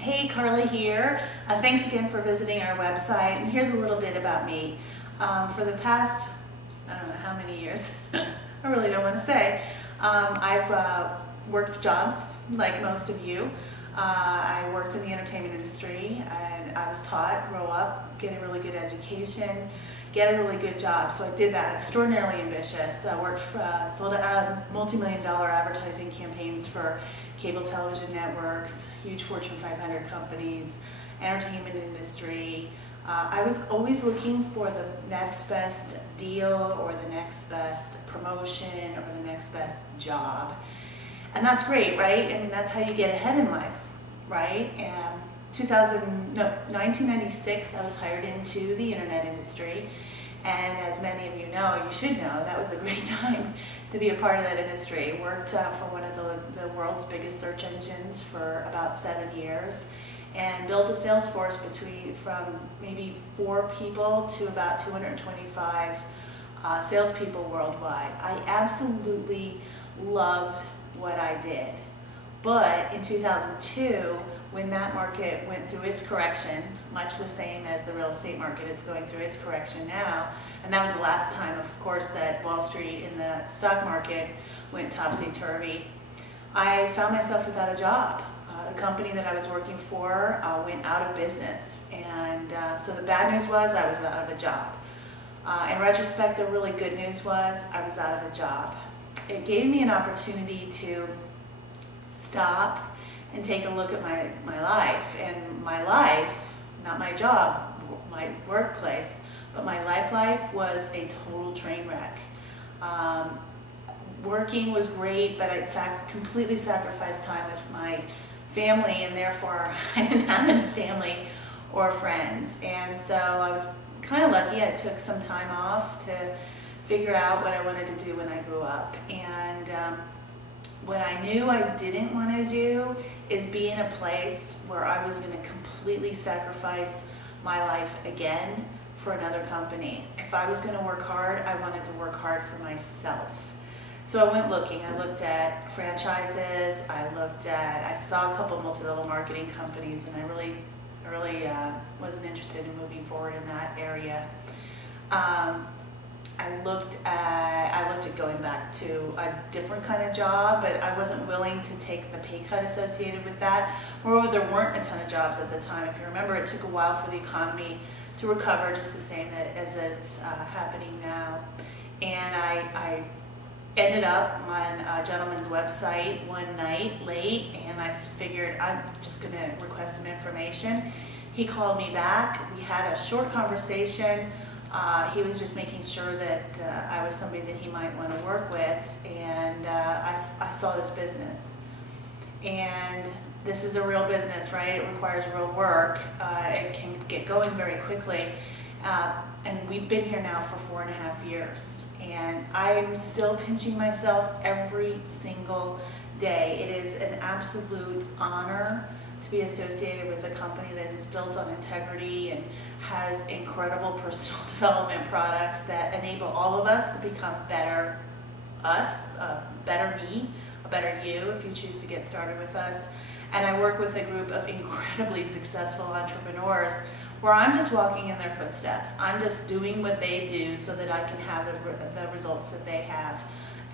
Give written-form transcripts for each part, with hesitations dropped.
Hey, Karla here. Thanks again for visiting our website. And here's a little bit about me. For the past, I don't know how many years, I really don't want to say, I've worked jobs like most of you. I worked in the entertainment industry and I was taught, grow up, get a really good education, get a really good job. So I did that, extraordinarily ambitious. I worked for, sold multi-million-dollar advertising campaigns for cable television networks, huge Fortune 500 companies, entertainment industry. I was always looking for the next best deal or the next best promotion or the next best job. And that's great, right? I mean, that's how you get ahead in life, right? And 1996, I was hired into the internet industry. And as many of you know, you should know, that was a great time to be a part of that industry. Worked for one of the world's biggest search engines for about 7 years and built a sales force from maybe 4 people to about 225 salespeople worldwide. I absolutely loved what I did. But in 2002, when that market went through its correction, much the same as the real estate market is going through its correction now, and that was the last time, of course, that Wall Street and the stock market went topsy-turvy, I found myself without a job. The company that I was working for went out of business, and so the bad news was I was out of a job. In retrospect, the really good news was I was out of a job. It gave me an opportunity to stop and take a look at my life. And my life, not my job, my workplace, but my life was a total train wreck. Working was great, but I completely sacrificed time with my family, and therefore I didn't have any family or friends. And so I was kind of lucky. I took some time off to figure out what I wanted to do when I grew up. And what I knew I didn't want to do is be in a place where I was going to completely sacrifice my life again for another company. If I was going to work hard, I wanted to work hard for myself. So I went looking. I looked at franchises. I saw a couple of multi-level marketing companies, and I really wasn't interested in moving forward in that area. I looked at going back to a different kind of job, but I wasn't willing to take the pay cut associated with that. Moreover, there weren't a ton of jobs at the time. If you remember, it took a while for the economy to recover, just the same as it's happening now. And I ended up on a gentleman's website one night late, and I figured I'm just going to request some information. He called me back. We had a short conversation. He was just making sure that I was somebody that he might want to work with, and I saw this business. And this is a real business, right? It requires real work. It can get going very quickly. And we've been here now for 4.5 years. And I'm still pinching myself every single day. It is an absolute honor to be associated with a company that is built on integrity and has incredible personal development products that enable all of us to become better us, better me, a better you if you choose to get started with us. And I work with a group of incredibly successful entrepreneurs where I'm just walking in their footsteps. I'm just doing what they do so that I can have the results that they have.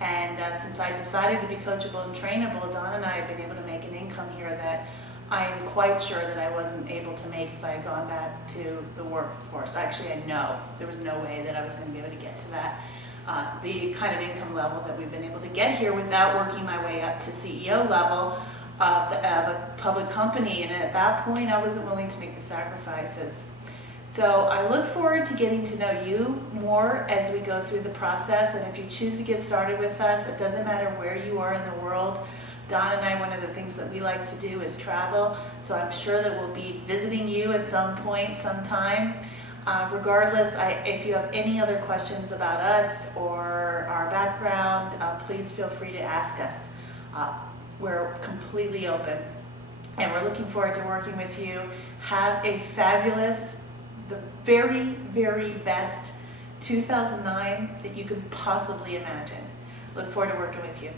And since I decided to be coachable and trainable, Don and I have been able to make an income here that I am quite sure that I wasn't able to make if I had gone back to the workforce. Actually, I know there was no way that I was going to be able to get to that, the kind of income level that we've been able to get here without working my way up to CEO level of a public company. And at that point, I wasn't willing to make the sacrifices. So I look forward to getting to know you more as we go through the process. And if you choose to get started with us, it doesn't matter where you are in the world. Don and I, one of the things that we like to do is travel, so I'm sure that we'll be visiting you at some point, sometime. Regardless, if you have any other questions about us or our background, please feel free to ask us. We're completely open, and we're looking forward to working with you. Have a fabulous, the very, very best 2009 that you could possibly imagine. Look forward to working with you.